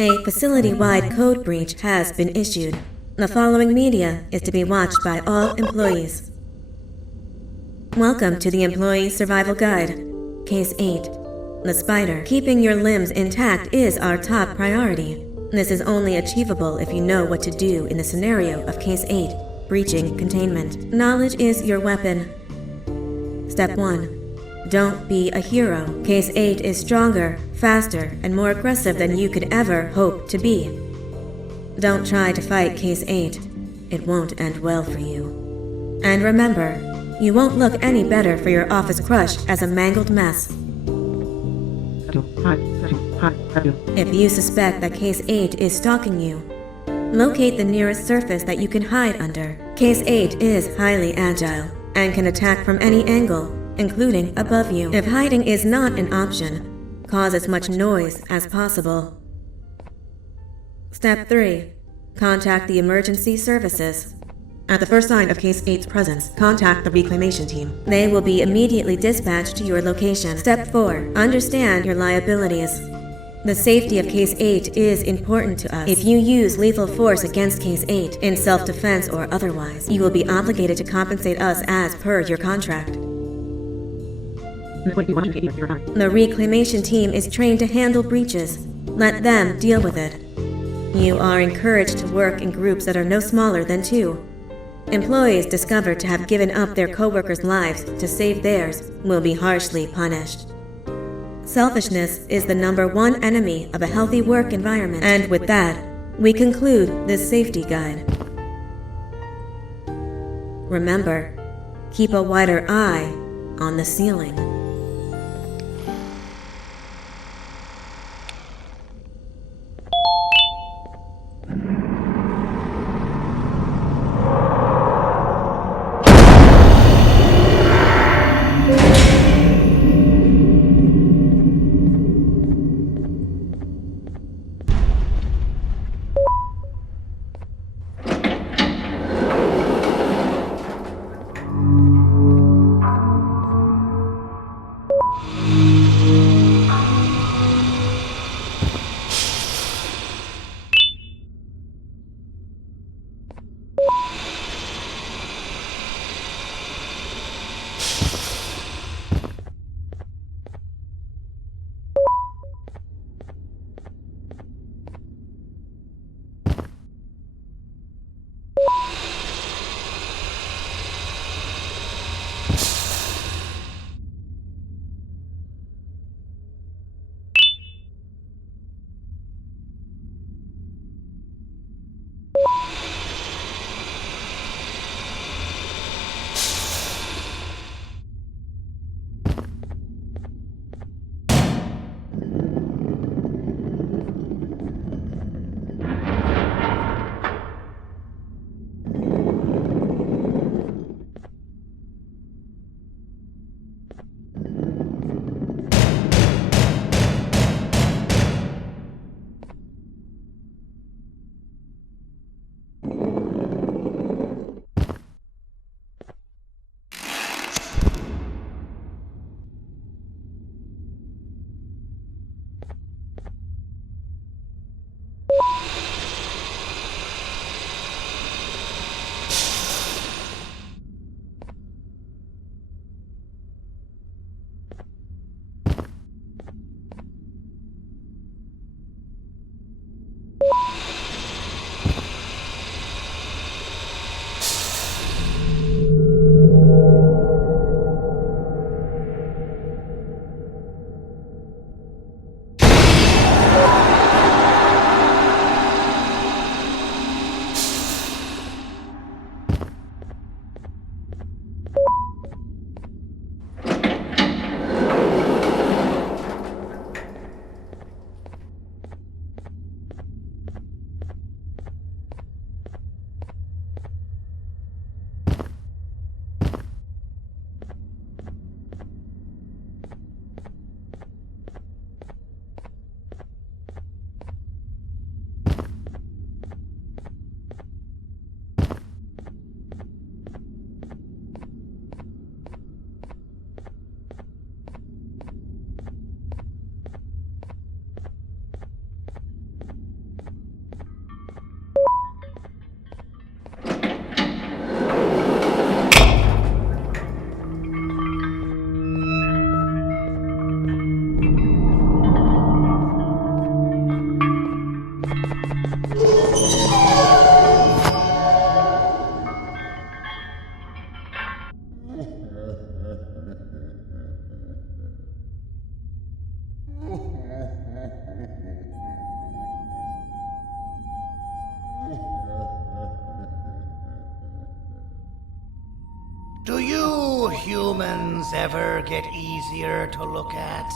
A facility-wide code breach has been issued. The following media is to be watched by all employees. Welcome to the Employee Survival Guide. Case 8. The spider. Keeping your limbs intact is our top priority. This is only achievable if you know what to do in the scenario of Case 8, breaching containment. Knowledge is your weapon. Step 1. Don't be a hero. Case 8 is stronger, faster, and more aggressive than you could ever hope to be. Don't try to fight Case 8. It won't end well for you. And remember, you won't look any better for your office crush as a mangled mess. If you suspect that Case 8 is stalking you, locate the nearest surface that you can hide under. Case 8 is highly agile and can attack from any angle, including above you. If hiding is not an option, cause as much noise as possible. Step 3. Contact the emergency services. At the first sign of Case 8's presence, contact the reclamation team. They will be immediately dispatched to your location. Step 4. Understand your liabilities. The safety of Case 8 is important to us. If you use lethal force against Case 8, in self-defense or otherwise, you will be obligated to compensate us as per your contract. The reclamation team is trained to handle breaches. Let them deal with it. You are encouraged to work in groups that are no smaller than 2. Employees discovered to have given up their coworkers' lives to save theirs will be harshly punished. Selfishness is the #1 enemy of a healthy work environment. And with that, we conclude this safety guide. Remember, keep a wider eye on the ceiling. humans ever get easier to look at?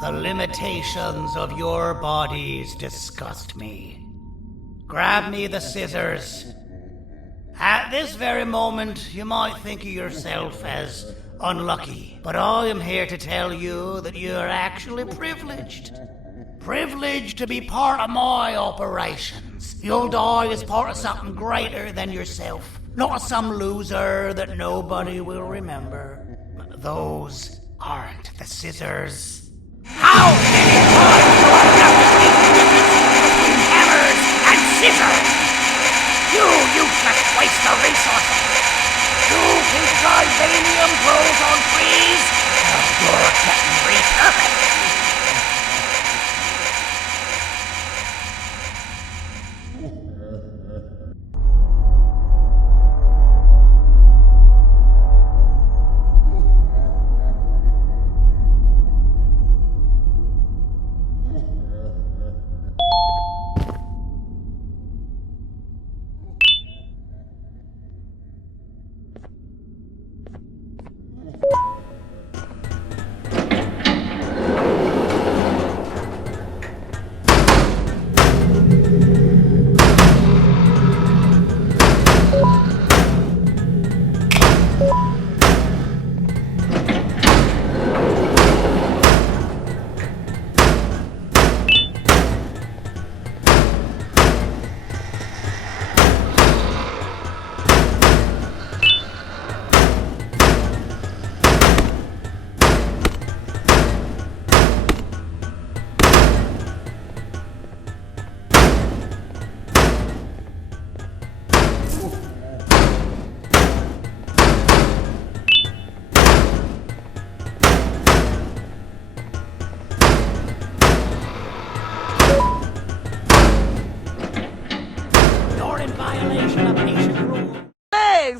The limitations of your bodies disgust me. Grab me the scissors. At this very moment, you might think of yourself as unlucky, but I am here to tell you that you're actually privileged. Privileged to be part of my operations. You'll die as part of something greater than yourself, not as some loser that nobody will remember. Those aren't the scissors. How many times do I have to teach the difference between hammers and scissors? You useless waste of resources! You think Titanium grows on trees? You're getting repurposed!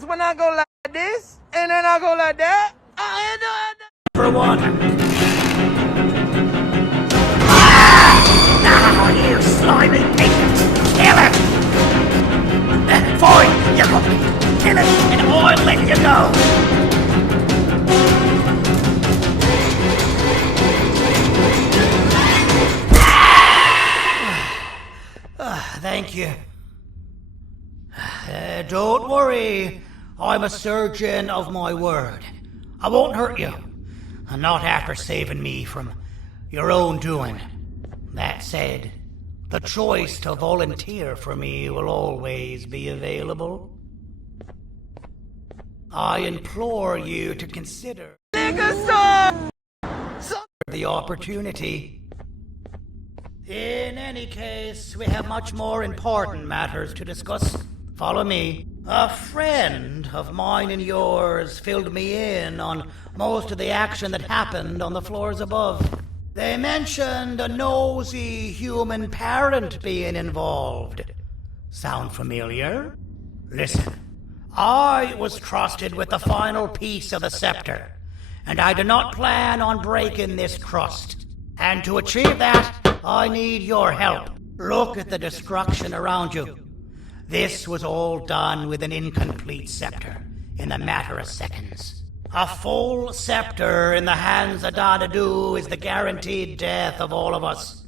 When I go like this, and then I go like that, For one. Now, you slimy patient! Kill it! Fine, you got me. Kill it, and I'll let you go. Thank you. Don't worry. I'm a surgeon of my word. I won't hurt you. And not after saving me from your own doing. That said, the choice to volunteer for me will always be available. I implore you to consider the opportunity. In any case, we have much more important matters to discuss. Follow me. A friend of mine and yours filled me in on most of the action that happened on the floors above. They mentioned a nosy human parent being involved. Sound familiar? Listen, I was trusted with the final piece of the scepter, and I do not plan on breaking this trust. And to achieve that, I need your help. Look at the destruction around you. This was all done with an incomplete scepter in a matter of seconds. A full scepter in the hands of Dadadu is the guaranteed death of all of us.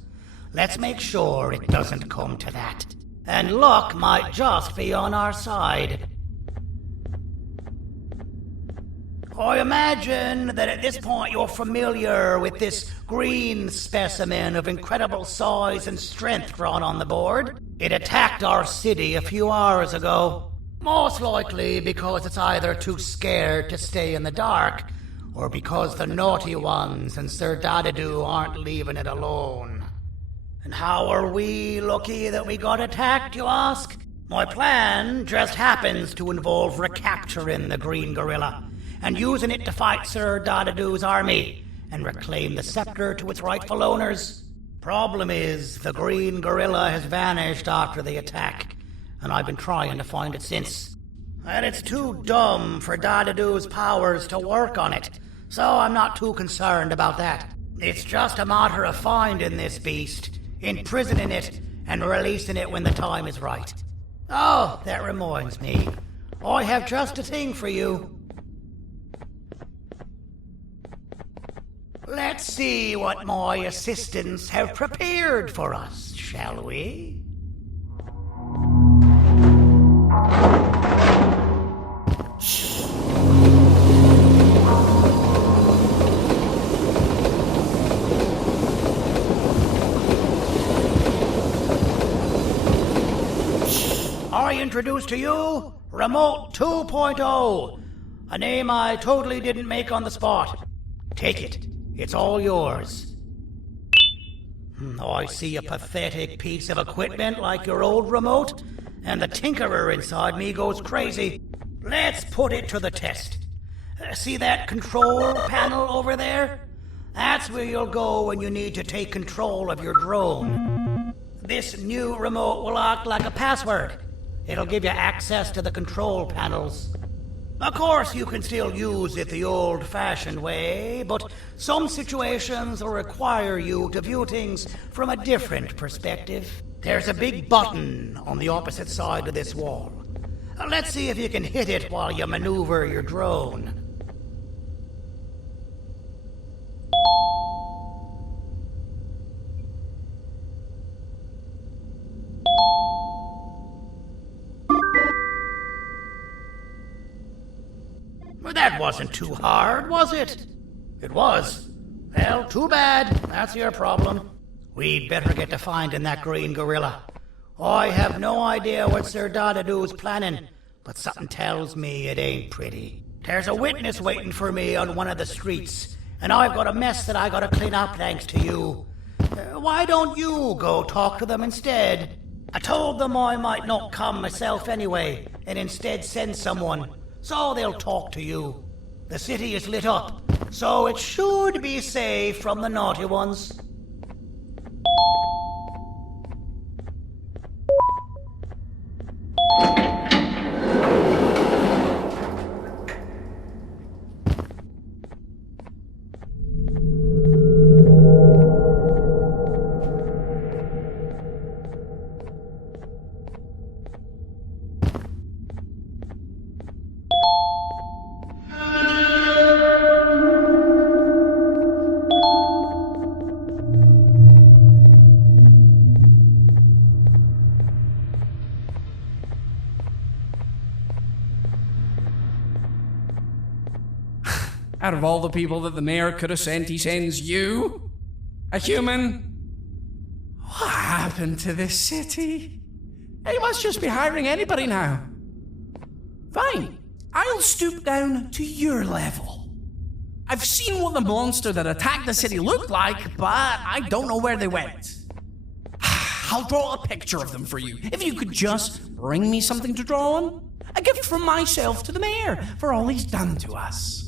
Let's make sure it doesn't come to that. And luck might just be on our side. I imagine that at this point you're familiar with this green specimen of incredible size and strength drawn on the board. It attacked our city a few hours ago. Most likely because it's either too scared to stay in the dark, or because the naughty ones and Sir Dadadu aren't leaving it alone. And how are we lucky that we got attacked, you ask? My plan just happens to involve recapturing the green gorilla and using it to fight Sir Dadadu's army and reclaim the scepter to its rightful owners. Problem is, the green gorilla has vanished after the attack, and I've been trying to find it since. And it's too dumb for Dadadu's powers to work on it, so I'm not too concerned about that. It's just a matter of finding this beast, imprisoning it, and releasing it when the time is right. Oh, that reminds me. I have just a thing for you. Let's see what my assistants have prepared for us, shall we? I introduce to you Remote 2.0, a name I totally didn't make on the spot. Take it. It's all yours. I see a pathetic piece of equipment like your old remote, and the tinkerer inside me goes crazy. Let's put it to the test. See that control panel over there? That's where you'll go when you need to take control of your drone. This new remote will act like a password. It'll give you access to the control panels. Of course, you can still use it the old-fashioned way, but some situations will require you to view things from a different perspective. There's a big button on the opposite side of this wall. Let's see if you can hit it while you maneuver your drone. Well, that wasn't too hard, was it? It was. Well, too bad. That's your problem. We'd better get to finding that green gorilla. I have no idea what Sir Dadadoo's planning, but something tells me it ain't pretty. There's a witness waiting for me on one of the streets, and I've got a mess that I gotta clean up thanks to you. Why don't you go talk to them instead? I told them I might not come myself anyway, and instead send someone, so they'll talk to you. The city is lit up, so it should be safe from the naughty ones. Out of all the people that the mayor could have sent, he sends you? A human? What happened to this city? He must just be hiring anybody now. Fine, I'll stoop down to your level. I've seen what the monster that attacked the city looked like, but I don't know where they went. I'll draw a picture of them for you, if you could just bring me something to draw on. A gift from myself to the mayor for all he's done to us.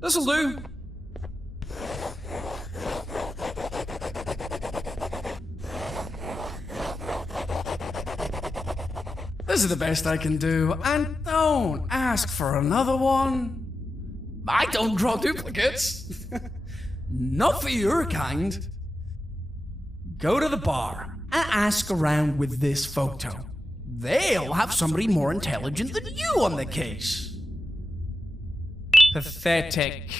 This'll do. This is the best I can do, and don't ask for another one. I don't draw duplicates. Not for your kind. Go to the bar and ask around with this photo. They'll have somebody more intelligent than you on the case. Pathetic.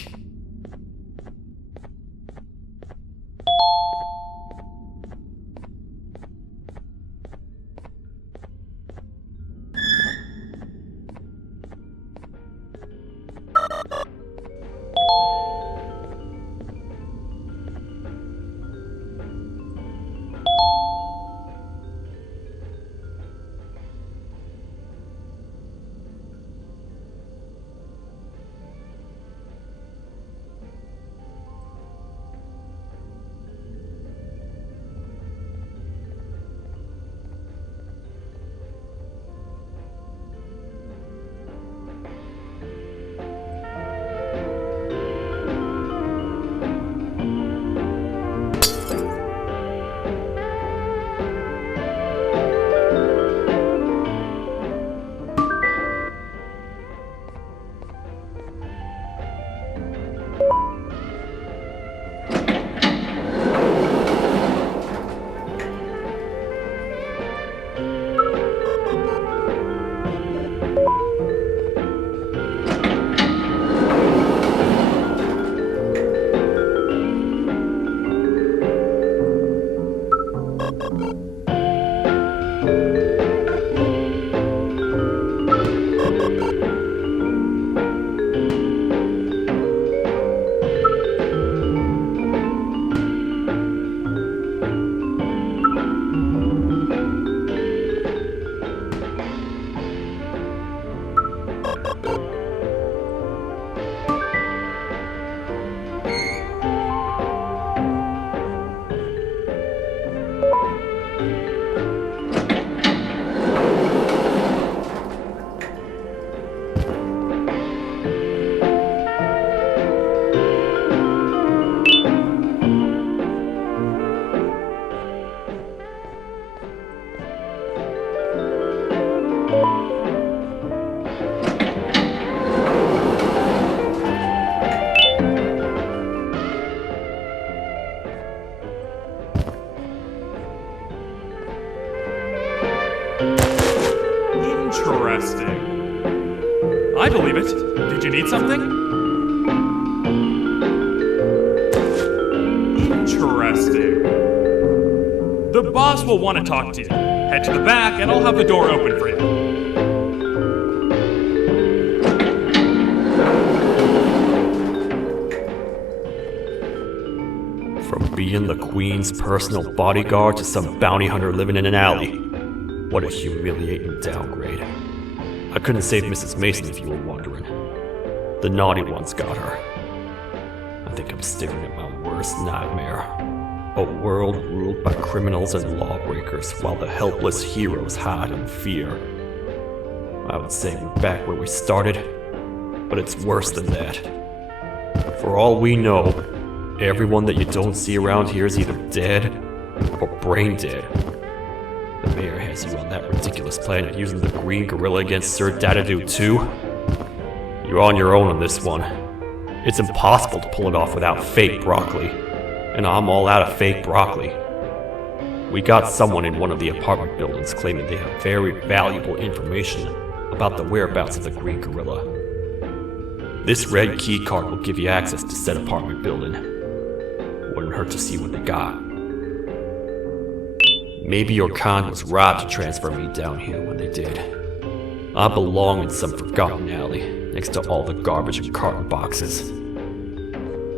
believe it. Did you need something? Interesting. The boss will want to talk to you. Head to the back and I'll have the door open for you. From being the Queen's personal bodyguard to some bounty hunter living in an alley. What a humiliating downgrade. I couldn't save Mrs. Mason if you were wondering. The naughty ones got her. I think I'm staring at my worst nightmare. A world ruled by criminals and lawbreakers while the helpless heroes hide in fear. I would say we're back where we started, but it's worse than that. For all we know, everyone that you don't see around here is either dead or brain dead. The mayor has you on that ridiculous planet using the green gorilla against Sir Dadadoo too. You're on your own on this one. It's impossible to pull it off without fake broccoli. And I'm all out of fake broccoli. We got someone in one of the apartment buildings claiming they have very valuable information about the whereabouts of the green gorilla. This red key card will give you access to said apartment building. Wouldn't hurt to see what they got. Maybe your kind was right to transfer me down here when they did. I belong in some forgotten alley, next to all the garbage and carton boxes.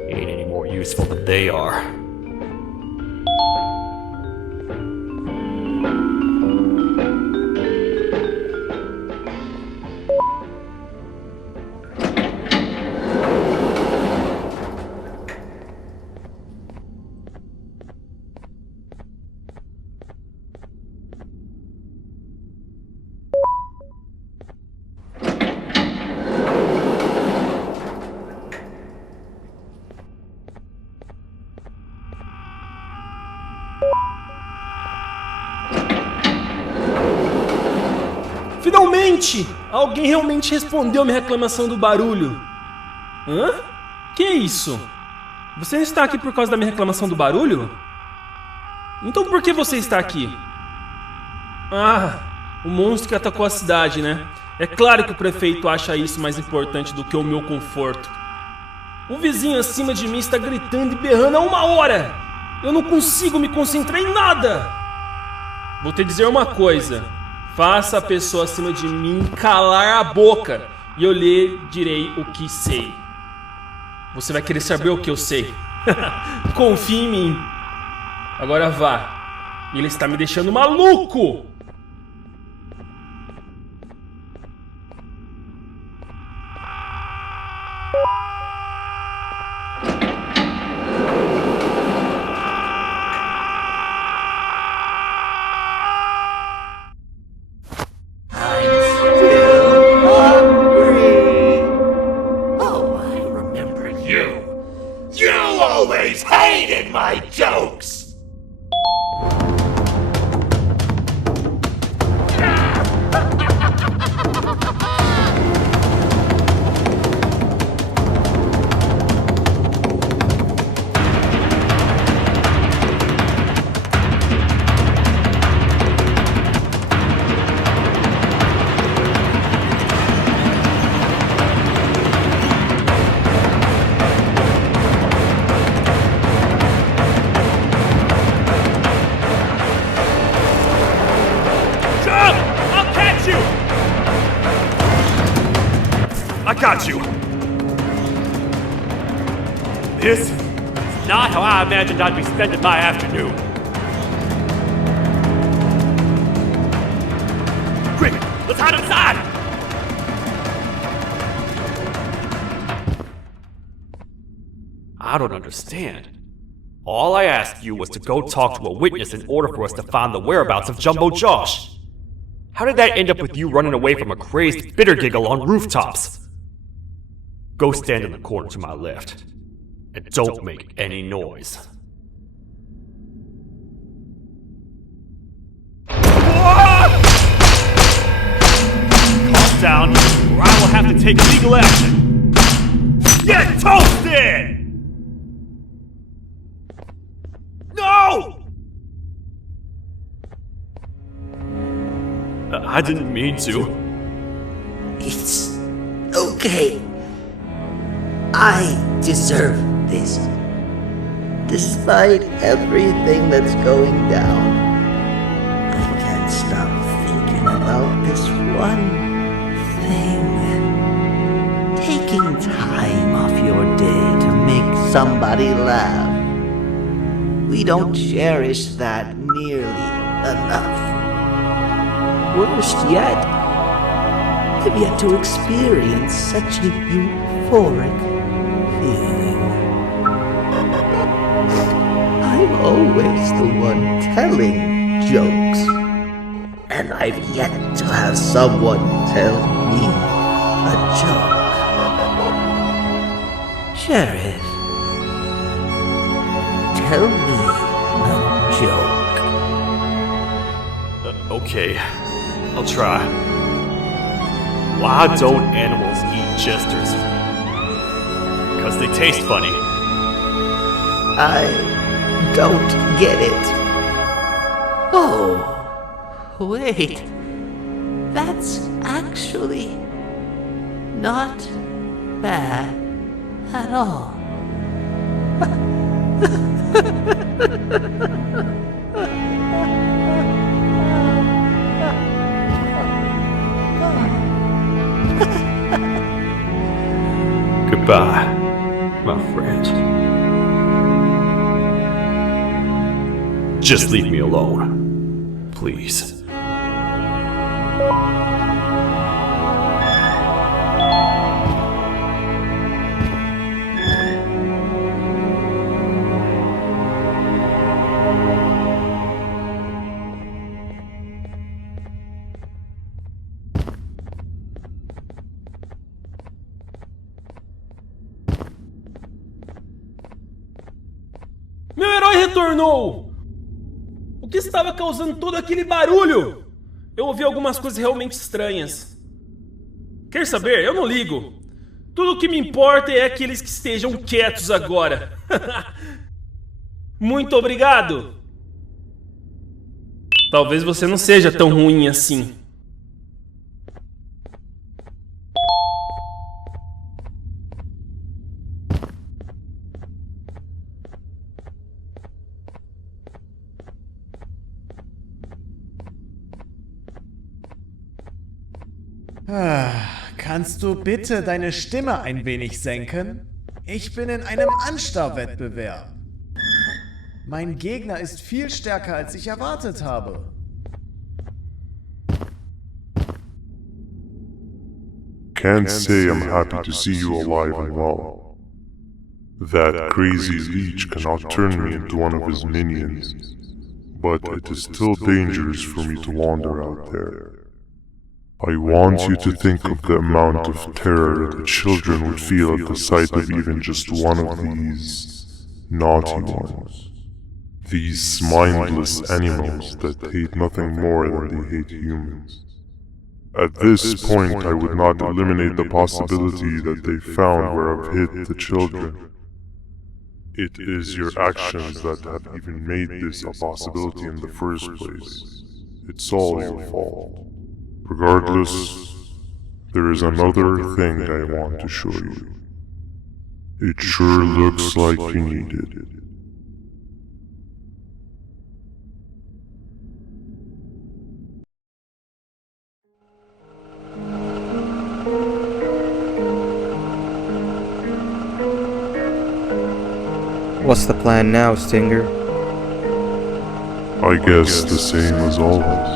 Ain't any more useful than they are. Finalmente! Alguém realmente respondeu minha reclamação do barulho. Hã? Que é isso? Você não está aqui por causa da minha reclamação do barulho? Então por que você está aqui? Ah, o monstro que atacou a cidade, né? É claro que o prefeito acha isso mais importante do que o meu conforto. O vizinho acima de mim está gritando e berrando há 1 hora! Eu não consigo me concentrar em nada! Vou te dizer uma coisa. Faça a pessoa acima de mim calar a boca e eu lhe direi o que sei. Você vai querer saber o que eu sei. Confie em mim. Agora vá. Ele está me deixando maluco! My jokes! I got you! This is not how I imagined I'd be spending my afternoon. Quick, let's hide inside! I don't understand. All I asked you was to go talk to a witness in order for us to find the whereabouts of Jumbo Josh. How did that end up with you running away from a crazed bitter giggle on rooftops? Go stand in the corner to my left, and don't make any noise. Calm down, or I will have to take legal action. Get toasted! No! I didn't mean to. It's okay. I deserve this. Despite everything that's going down, I can't stop thinking about this one thing. Taking time off your day to make somebody laugh. We don't cherish that nearly enough. Worst yet, I've yet to experience such a euphoric feeling. I'm always the one telling jokes, and I've yet to have someone tell me a joke. Sheriff, tell me a joke. Okay, I'll try. Why don't animals eat jesters? Because they taste funny. I don't get it. Oh, wait. That's actually not bad at all. Goodbye, my friend. Just leave me alone, please. Meu herói retornou! O que estava causando todo aquele barulho? Eu ouvi algumas coisas realmente estranhas. Quer saber? Eu não ligo. Tudo o que me importa é aqueles que estejam quietos agora. Muito obrigado! Talvez você não seja tão ruim assim. Kannst du bitte deine Stimme ein wenig senken? Ich bin in einem Anstarrwettbewerb. Mein Gegner ist viel stärker, als ich erwartet habe. Can't say I'm happy to see you alive and well. That crazy leech cannot turn me into one of his minions, but it is still dangerous for me to wander out there. I want you to think of the amount of terror that children would feel at the sight of even just one of these naughty ones. These mindless animals that hate nothing more than they hate humans. At this point, I would not eliminate the possibility that they found where I've hid the children. It is your actions that have even made this a possibility in the first place. It's all your fault. Regardless, there is another thing I want to show you. It sure looks like you need it. What's the plan now, Stinger? I guess the same as always.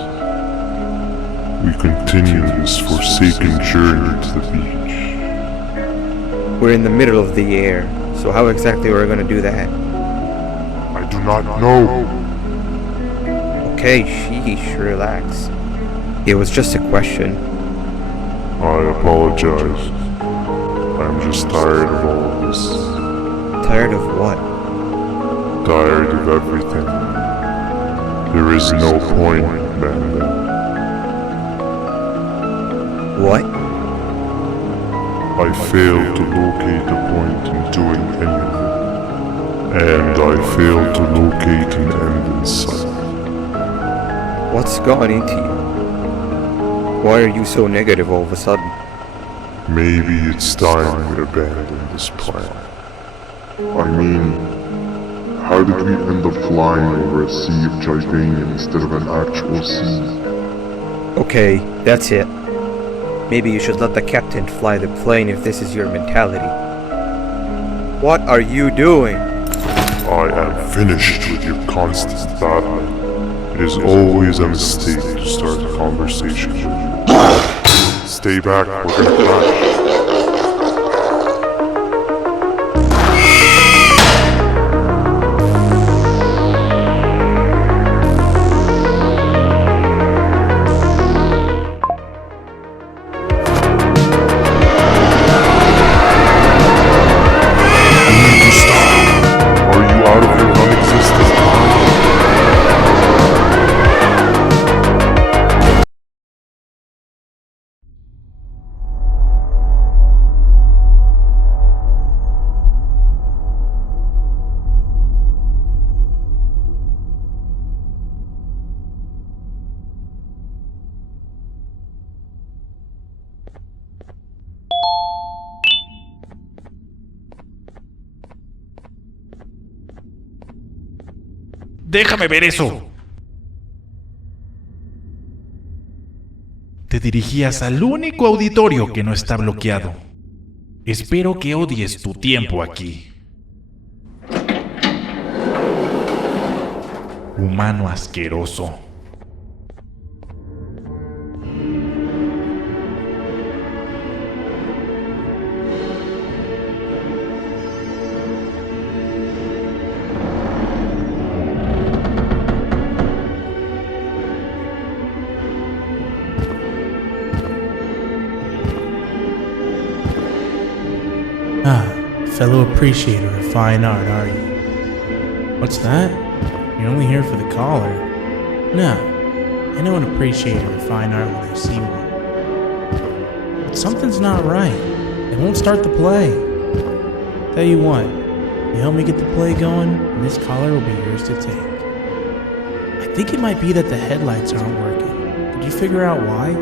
We continue this forsaken journey to the beach. We're in the middle of the air, so how exactly are we going to do that? I do not know. Okay, sheesh, relax. It was just a question. I apologize. I'm just tired of all of this. Tired of what? Tired of everything. There is no point, Banban. What? I failed to locate a point in doing anything. And I failed to locate an end in sight. What's gone into you? Why are you so negative all of a sudden? Maybe it's time we abandon this plan. I mean, how did we end up flying over a sea of Jivania instead of an actual sea? Okay, that's it. Maybe you should let the captain fly the plane if this is your mentality. What are you doing? I am finished with your constant battling. It is always a mistake to start a conversation with you. Stay back, we're gonna crash. ¡Déjame ver eso! Te dirigías al único auditorio que no está bloqueado. Espero que odies tu tiempo aquí. Humano asqueroso. Fellow appreciator of fine art, are you? What's that? You're only here for the collar. No, I know an appreciator of fine art when I see one. But something's not right. They won't start the play. Tell you what, you help me get the play going, and this collar will be yours to take. I think it might be that the headlights aren't working. Did you figure out why?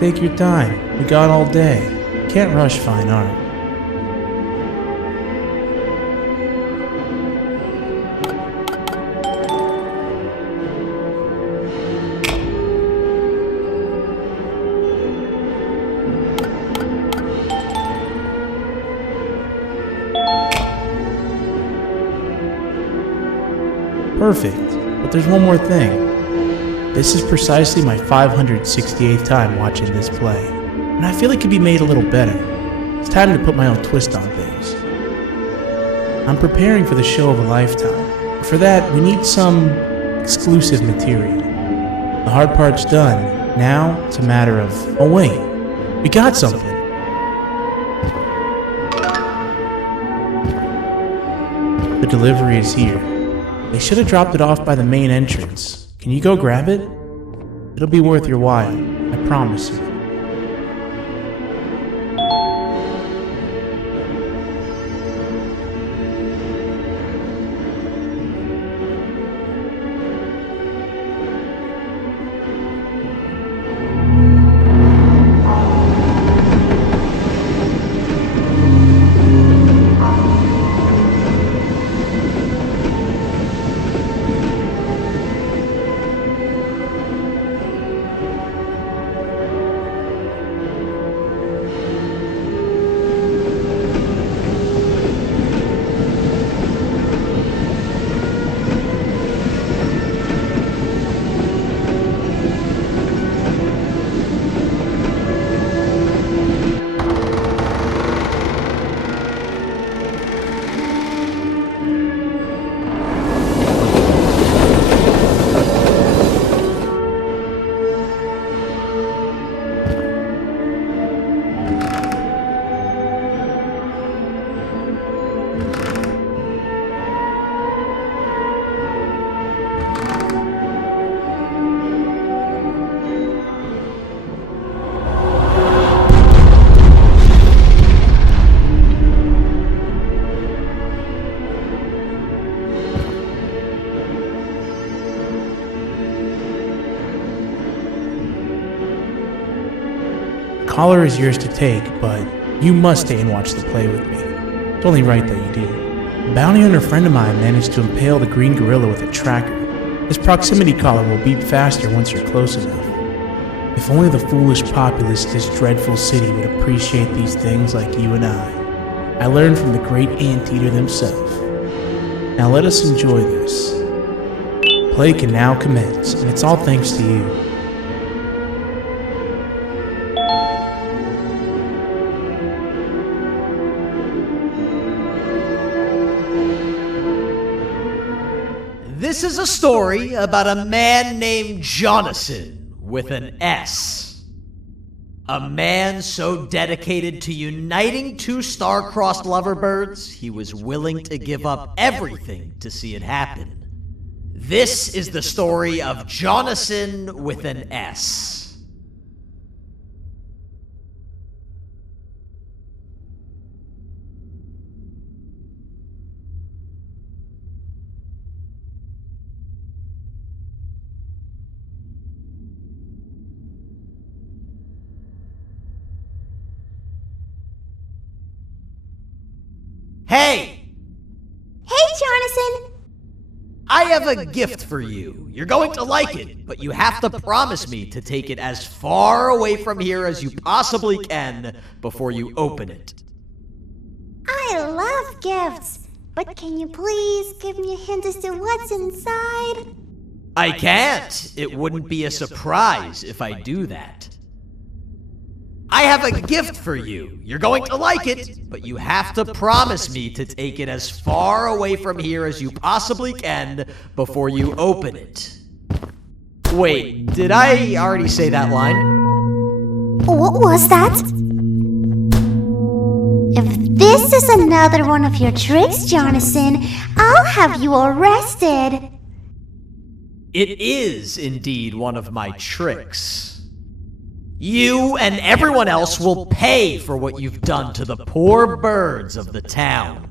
Take your time. We got all day. Can't rush fine art. Perfect. But there's one more thing. This is precisely my 568th time watching this play, and I feel it could be made a little better. It's time to put my own twist on things. I'm preparing for the show of a lifetime. For that, we need some exclusive material. The hard part's done. Now, it's a matter of, oh wait, we got something. The delivery is here. They should have dropped it off by the main entrance. Can you go grab it? It'll be worth your while, I promise you. collar is yours to take, but you must stay and watch the play with me. It's only right that you do. A bounty hunter friend of mine managed to impale the green gorilla with a tracker. This proximity collar will beep faster once you're close enough. If only the foolish populace of this dreadful city would appreciate these things like you and I learned from the great anteater himself. Now let us enjoy this. Play can now commence, and it's all thanks to you. This is a story about a man named Jonathan with an S. A man so dedicated to uniting two star-crossed loverbirds, he was willing to give up everything to see it happen. This is the story of Jonathan with an S. Hey! Hey, Jonathan! I have a gift for you. You're going to like it, but you have to promise me to take it as far away from here as you possibly can before you open it. I love gifts, but can you please give me a hint as to what's inside? I can't. It wouldn't be a surprise if I do that. I have a gift for you. You're going to like it, but you have to promise me to take it as far away from here as you possibly can before you open it. Wait, did I already say that line? What was that? If this is another one of your tricks, Jonathan, I'll have you arrested. It is indeed one of my tricks. You and everyone else will pay for what you've done to the poor birds of the town.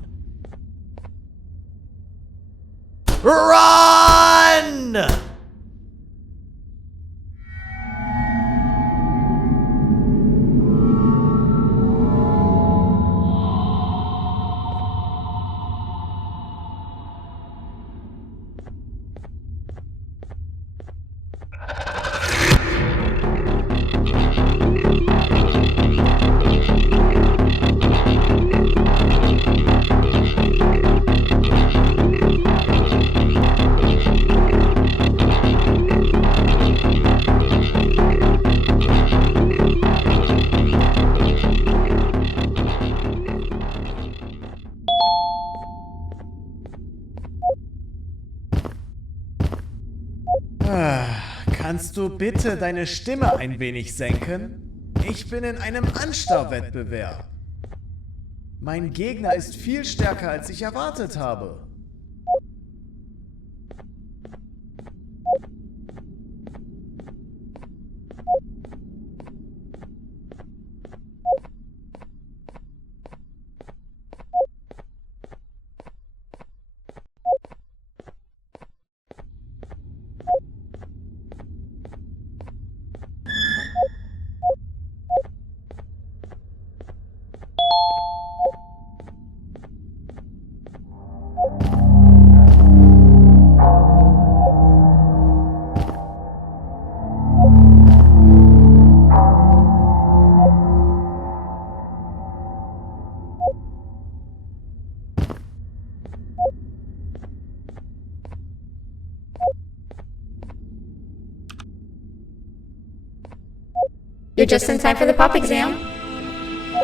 Run! Kannst du bitte deine Stimme ein wenig senken? Ich bin in einem Anstarrwettbewerb. Mein Gegner ist viel stärker, als ich erwartet habe. You're just in time for the pop exam.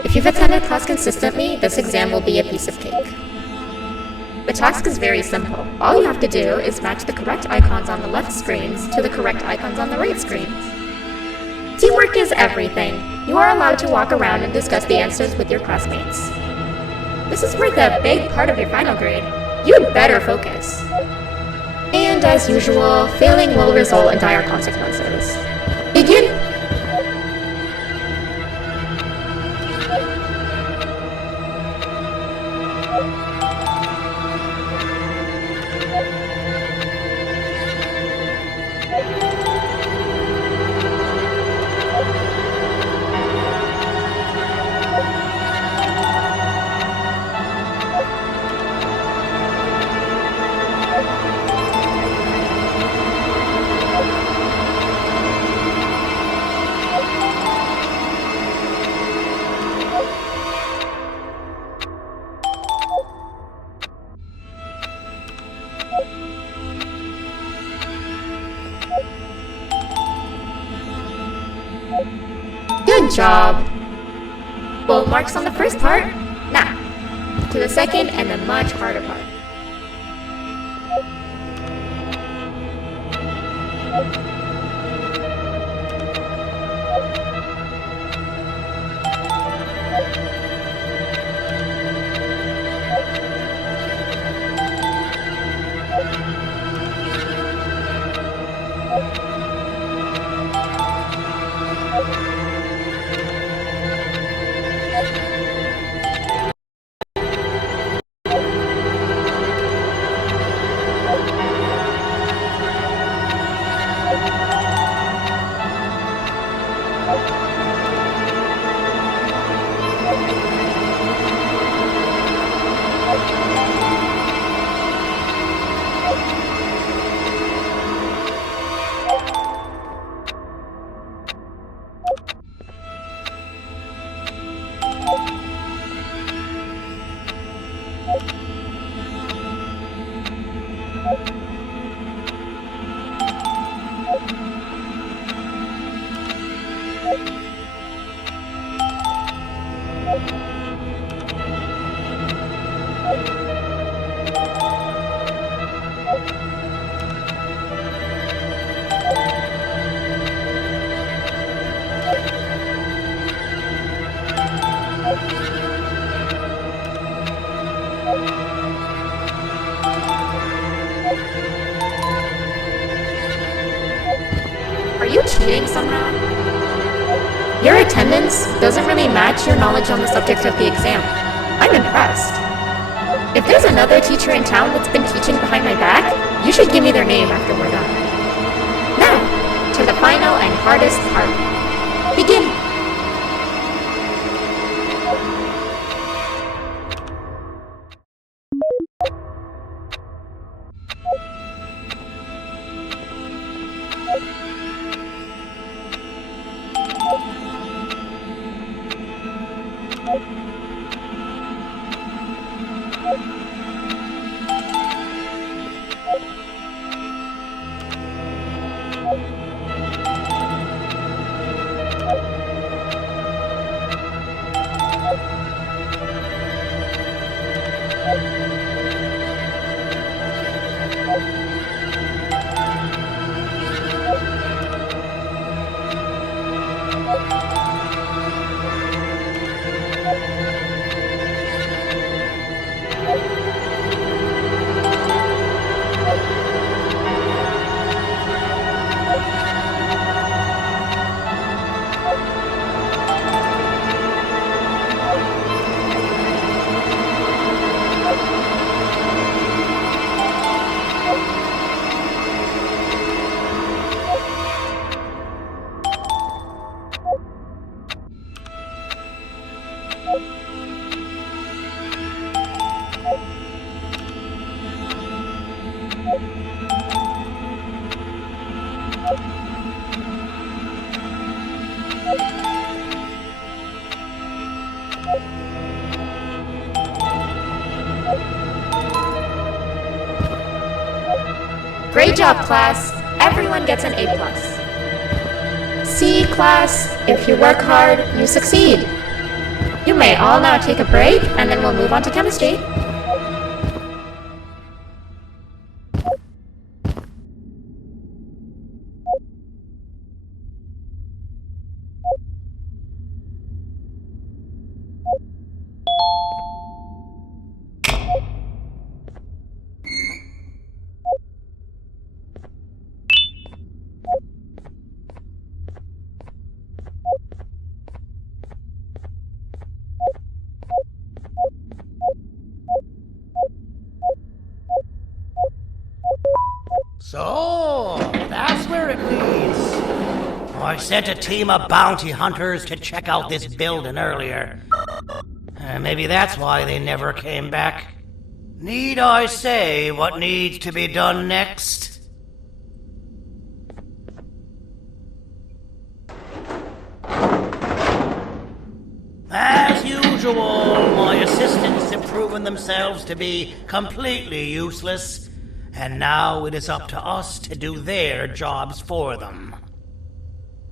If you've attended class consistently, this exam will be a piece of cake. The task is very simple. All you have to do is match the correct icons on the left screens to the correct icons on the right screens. Teamwork is everything. You are allowed to walk around and discuss the answers with your classmates. This is worth a big part of your final grade. You'd better focus. And as usual, failing will result in dire consequences. Begin! Good job. Full marks on the first part. Now, to the second and the much harder part. Are you cheating somehow? Your attendance doesn't really match your knowledge on the subject of the exam. I'm impressed. If there's another teacher in town that's been teaching behind my back, you should give me their name after we're done. Now, to the final and hardest part. Begin! Great job, class. Everyone gets an A+. See, class, if you work hard, you succeed. You may all now take a break, and then we'll move on to chemistry. So, that's where it leads. I sent a team of bounty hunters to check out this building earlier. Maybe that's why they never came back. Need I say what needs to be done next? As usual, my assistants have proven themselves to be completely useless. and now it is up to us to do their jobs for them.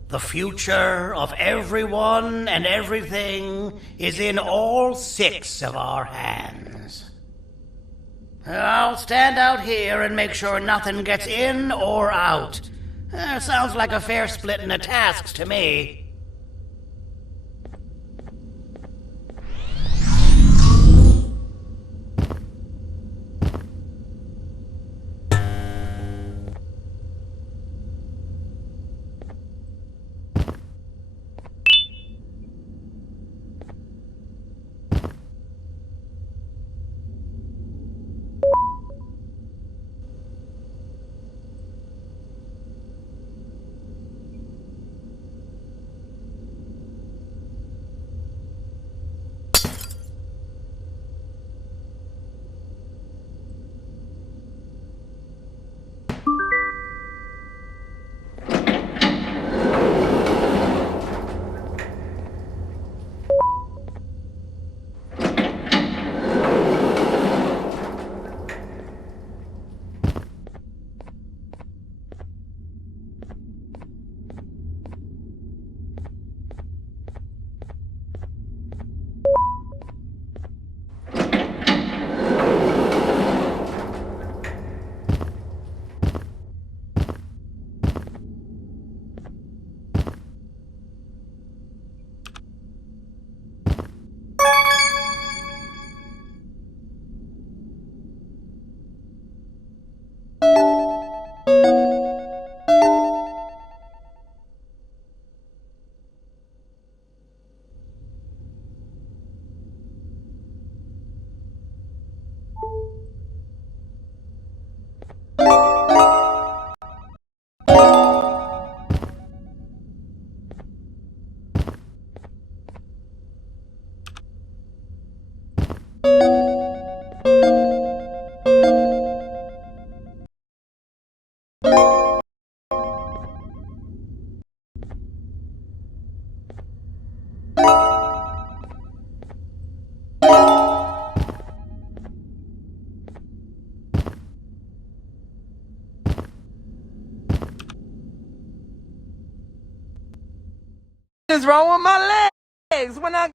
The future of everyone and everything is in all 6 of our hands. I'll stand out here and make sure nothing gets in or out. Sounds like a fair splitting of tasks to me. What's wrong with my legs when I...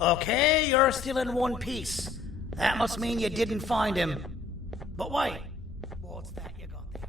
Okay, you're still in one piece. That must mean you didn't find him. But wait, what's that you got there?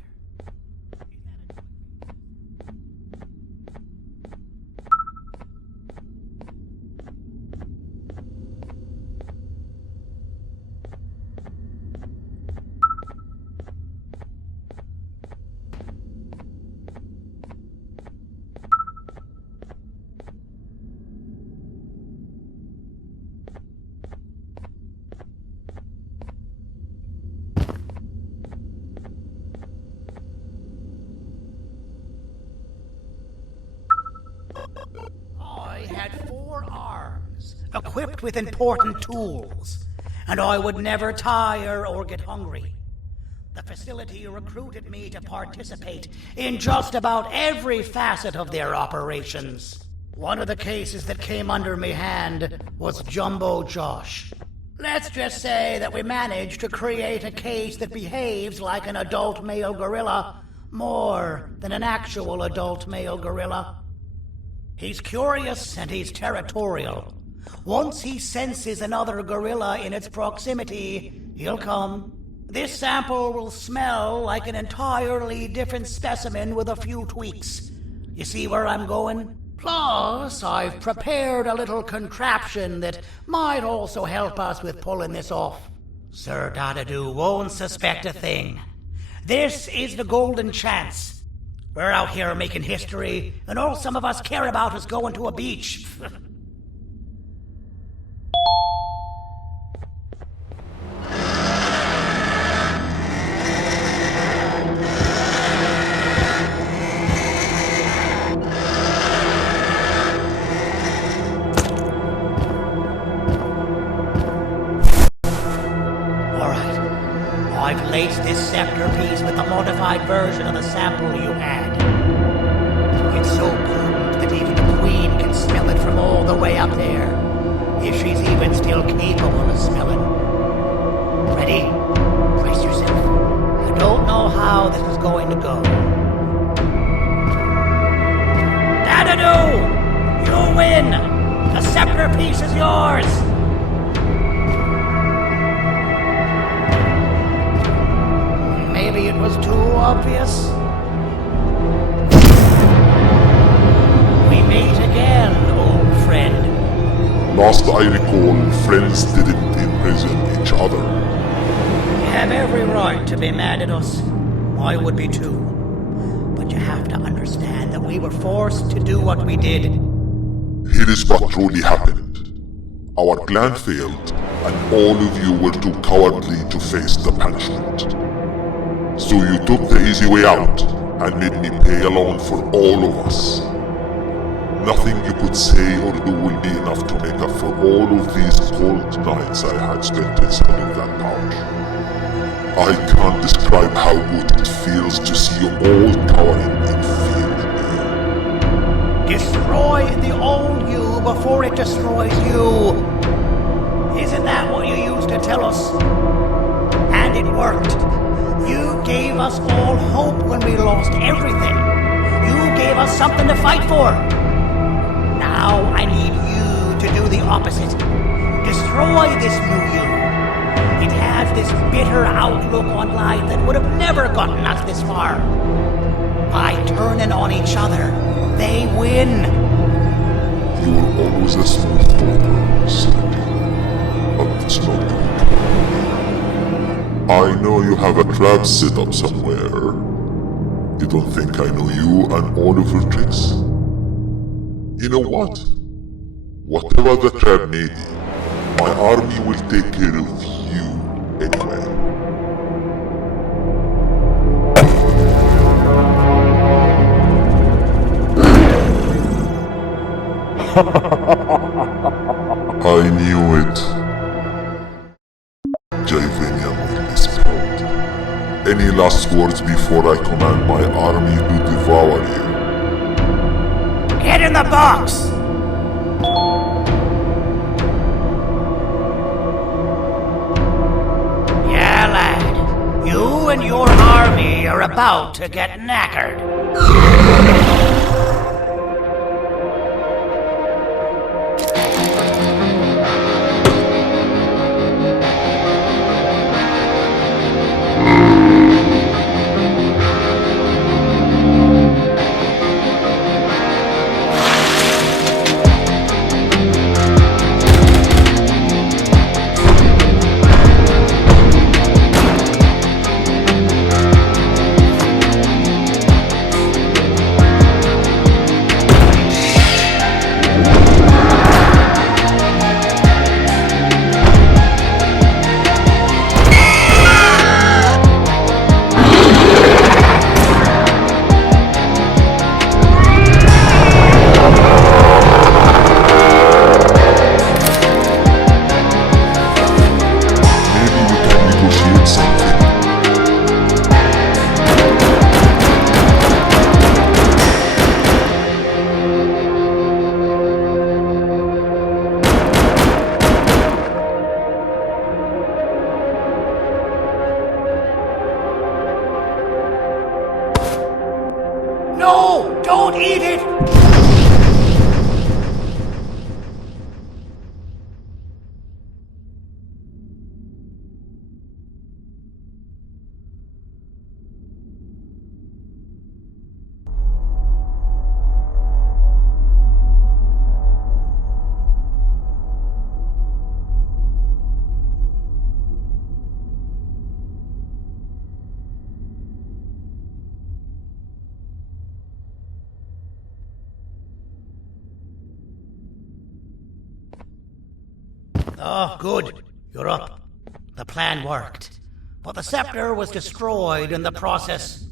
I had 4 arms, equipped with important tools, and I would never tire or get hungry. The facility recruited me to participate in just about every facet of their operations. One of the cases that came under me hand was Jumbo Josh. Let's just say that we managed to create a case that behaves like an adult male gorilla more than an actual adult male gorilla. He's curious and he's territorial. Once he senses another gorilla in its proximity, he'll come. This sample will smell like an entirely different specimen with a few tweaks. You see where I'm going? Plus, I've prepared a little contraption that might also help us with pulling this off. Sir Dadadoo won't suspect a thing. This is the golden chance. We're out here making history, and all some of us care about is going to a beach. I've laced this scepter piece with the modified version of the sample you had. It's so potent that even the Queen can smell it from all the way up there, if she's even still capable of smelling. Ready? Brace yourself. I don't know how this is going to go. Dadadoo! You win! The scepter piece is yours! Maybe it was too obvious. We meet again, old friend. Last I recall, friends didn't imprison each other. You have every right to be mad at us. I would be too. but you have to understand that we were forced to do what we did. Here is what truly happened. Our plan failed, and all of you were too cowardly to face the punishment. So you took the easy way out, and made me pay alone for all of us. Nothing you could say or do will be enough to make up for all of these cold nights I had spent inside of that pouch. I can't describe how good it feels to see you all cowering in fear of me. Destroy the old you before it destroys you. Isn't that what you used to tell us? And it worked. You gave us all hope when we lost everything. You gave us something to fight for. Now I need you to do the opposite. Destroy this new you. It has this bitter outlook on life that would have never gotten us this far. By turning on each other, they win. You were always a smooth talker, Cindy. But it's no good. I know you have a trap set up somewhere. You don't think I know you and all of your tricks? You know what? Whatever the trap may be, my army will take care of you anyway. I knew it. Javenium will be spelled. Any last words before I command my army to devour you? Get in the box! Yeah, lad. You and your army are about to get knackered. No! Don't eat it! Oh, good. You're up. The plan worked. But the scepter was destroyed in the process.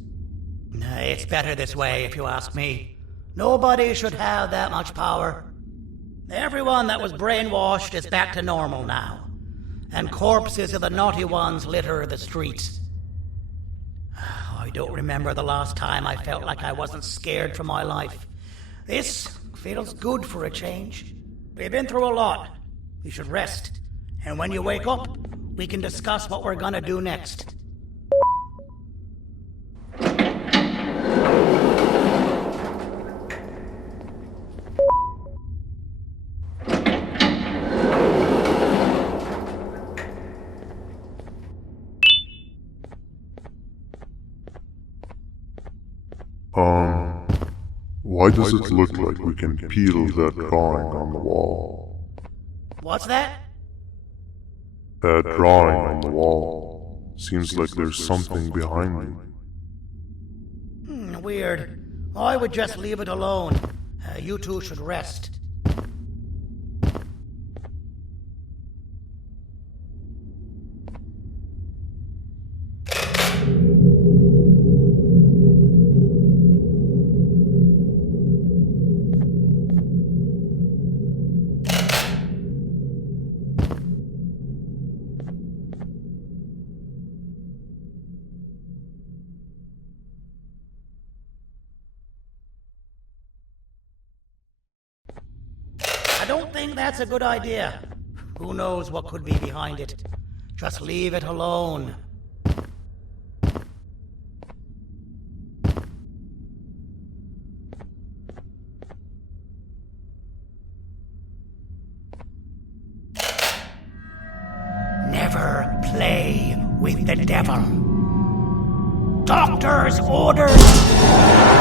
It's better this way, if you ask me. Nobody should have that much power. Everyone that was brainwashed is back to normal now. And corpses of the naughty ones litter the streets. I don't remember the last time I felt like I wasn't scared for my life. This feels good for a change. We've been through a lot. You should rest. And when you wake up, we can discuss what we're gonna do next. Why does it look like we can peel that drawing on the wall? What's that? That drawing on the wall. Seems like there's something behind it. and weird. I would just leave it alone. You two should rest. I don't think that's a good idea. Who knows what could be behind it? Just leave it alone. Never play with the devil. Doctor's orders!